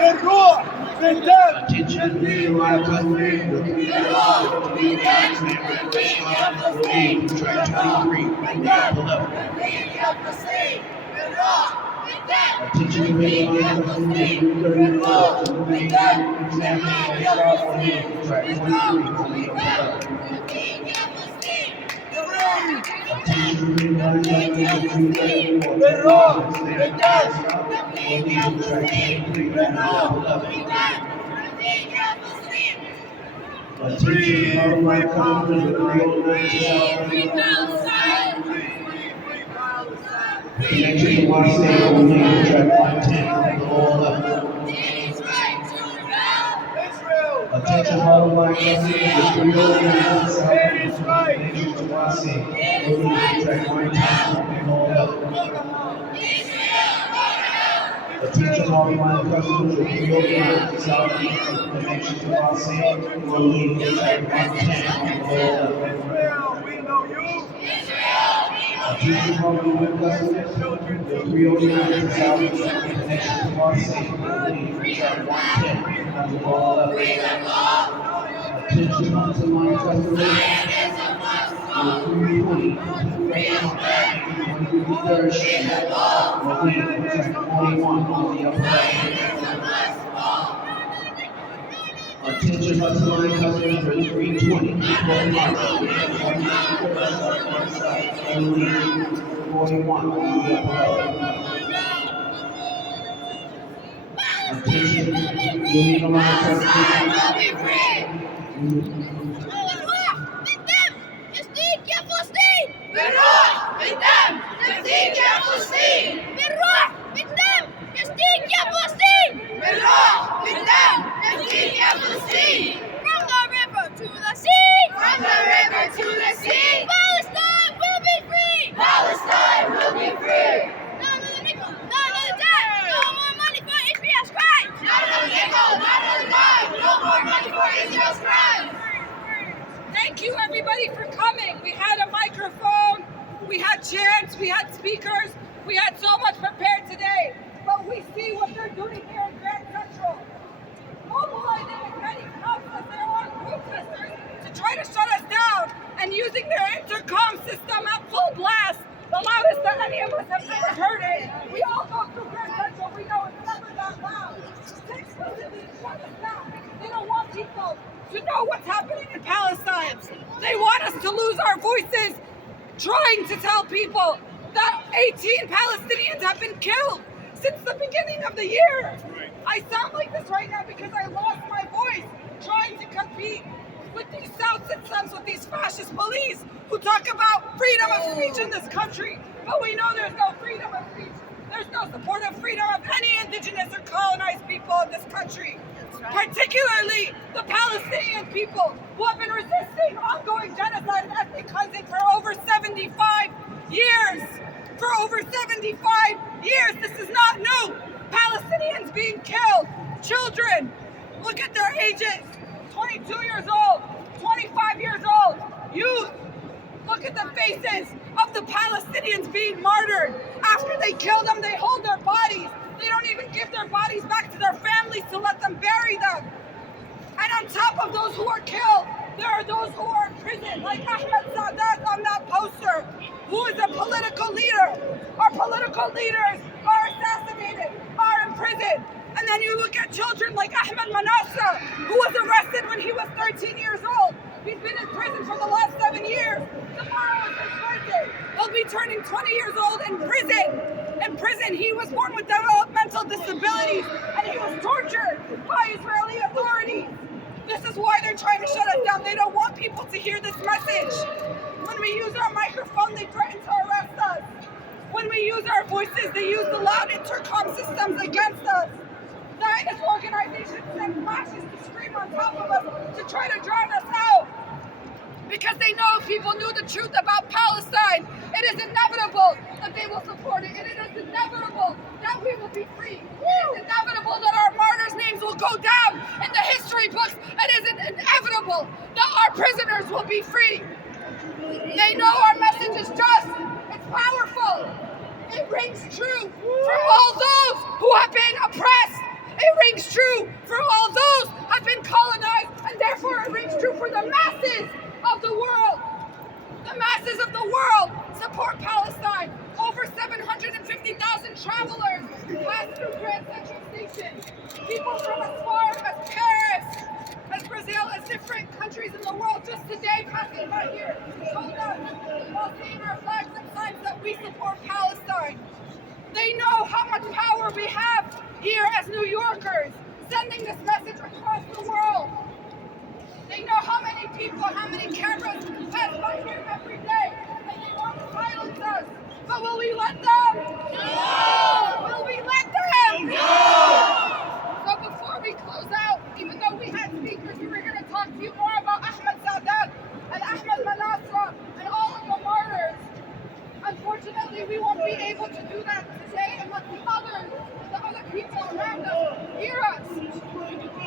بالروح بالدم Attention, realize custody. Track 23. Pull up. Attention, realize custody. 34. Track 23. Pull up. Attention, realize custody. بالروح بالدم Track 23. Pull up. Attention, my customers, the 309 Connection to Washington, only track 110, all up. Attention, all of my customers, the 309 Connection to Washington, only track 110, all up. Attention, all of my customers, the 309 Southeast Connection to Washington, only track 110, all up. Attention, all of my customers, the 309 Southeast Connection to Washington, only track 110, all up. Attention, all of my customers, the 320 153rd Street, only track 41 on the upper left. Attention, line customers for 320, 12 miles, only 41 on the upper left. Attention, union line customers. بالروح بالدم تفديك يا فلسطين بالروح بالدم تفديك يا فلسطين بالروح بالدم تفديك يا فلسطين From the river to the sea From the river to the sea Palestine will be free Palestine will be free No another nickel, no another dime No more money for Israel's crimes No another nickel, no another dime No more money for Israel's crimes Thank you everybody for coming. We had a microphone, we had chants, we had speakers, we had so much prepared today. But we see what they're doing here in Grand Central. Mobilizing as many cops as there are protesters to try to shut us down and using their intercom system at full blast, the loudest that any of us have ever heard it. We all go through Grand Central, we know it's never that loud. To explicitly shut us down. They don't want people to know what's happening in Palestine. They want us to lose our voices, trying to tell people that 18 Palestinians have been killed since the beginning of the year. I sound like this right now because I lost my voice trying to compete with these South Systems, with these fascist police who talk about freedom of speech in this country. But we know there's no freedom of speech. There's no support of freedom of any indigenous or colonized people in this country. Particularly the Palestinian people who have been resisting ongoing genocide and ethnic cleansing for over 75 years. For over 75 years, this is not new. Palestinians being killed, children, look at their ages, 22 years old, 25 years old, youth. Look at the faces of the Palestinians being martyred. After they kill them, they hold their bodies. They don't even give their bodies back to their families to let them bury them. And on top of those who are killed, there are those who are in prison, like Ahmad Mansara on that poster, who is a political leader. Our political leaders are assassinated, are in prison. And then you look at children like Ahmad Mansara, who was arrested when he was 13 years old. He's been in prison for the last 7 years. Tomorrow is his birthday. He'll be turning 20 years old in prison. In prison, he was born with developmental disabilities and he was tortured by Israeli authorities. This is why they're trying to shut us down. They don't want people to hear this message. When we use our microphone, they threaten to arrest us. When we use our voices, they use the loud intercom systems against us. Zionist organizations send flashes to scream on top of us to try to drown us out. Because they know if people knew the truth about Palestine, it is inevitable that they will support it. It is inevitable that we will be free. It is inevitable that our martyrs' names will go down in the history books. It is inevitable that our prisoners will be free. They know our message is just, it's powerful. It rings true for all those who have been oppressed. It rings true for all those who have been colonized, and therefore it rings true for the masses of the world. The masses of the world support Palestine. Over 750,000 travelers pass through Grand Central Station. People from as far as Paris, as Brazil, as different countries in the world just today passing by here told us, while seeing our flags and signs, that we support Palestine. They know how much power we have here as New Yorkers, sending this message across the world. They know how many people, how many cameras pass by here every day, and they want to silence us. But will we let them? No! Will we let them? No! So before we close out, even though we had speakers, we were going to talk to you more about Ahmad Mansara and Ahmad Mansara and all of the martyrs. Unfortunately, we won't be able to do that today unless the other people around us hear us.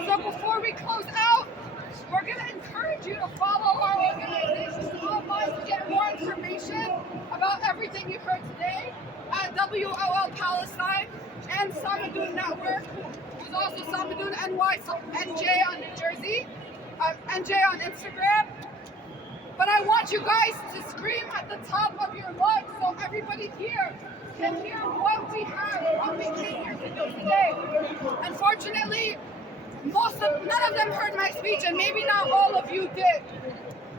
So before we close out, we're going to encourage you to follow our organizations online to get more information about everything you heard today at WOL Palestine and Samadoun Network, who's also Samadoun NJ on New Jersey, NJ on Instagram. But I want you guys to scream at the top of your lungs so everybody here can hear what we have, what we came here to do today. Unfortunately, none of them heard my speech, and maybe not all of you did.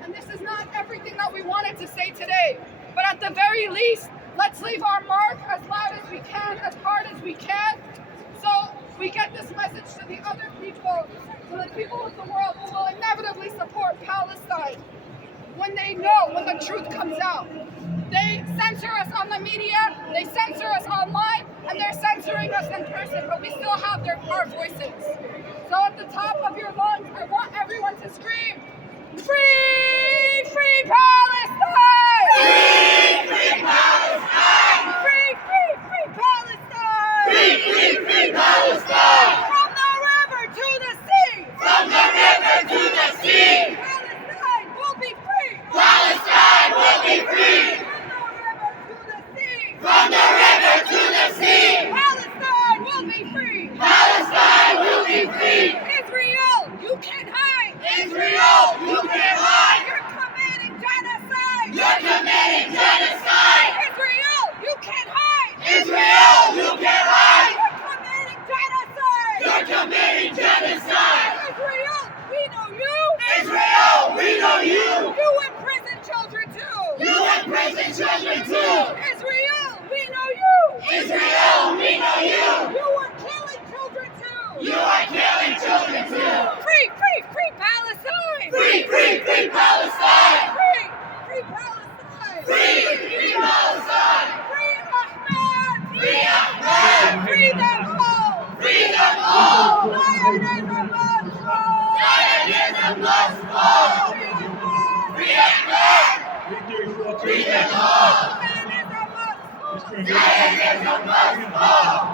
And this is not everything that we wanted to say today. But at the very least, let's leave our mark as loud as we can, as hard as we can, so we get this message to the other people, to the people of the world who will inevitably support Palestine. When they know, when the truth comes out. They censor us on the media, they censor us online, and they're censoring us in person, but we still have our voices. So at the top of your lungs, I want everyone to scream, free, free Palestine! Free, free Palestine! Free, free, free Palestine! Free, free, free Palestine! From the river to the sea! From the river to the sea! Palestine will be free! Palestine will be free! From the river to the sea! From the river to the sea! Palestine will be free! Palestine will be free! Israel, you can't hide! Israel, you can't hide! You're committing genocide! You're committing genocide! Israel, you can't hide! Israel, you can't hide! You're committing genocide! You're committing genocide! Israel, we know you! Israel, we know you! You imprison children too! You imprison children too! Israel, we know you! Israel, we know you! You are killing children too! You are killing children too! Free, free, free Palestine! Free, free, free Palestine! Free, free Palestine! Free, free Palestine! Free Ahmad! Free Ahmad! Free them all! Free them all! Zionism must fall! Zionism must fall! Free Ahmad! Free them all! Zionism must fall! Zionism must fall!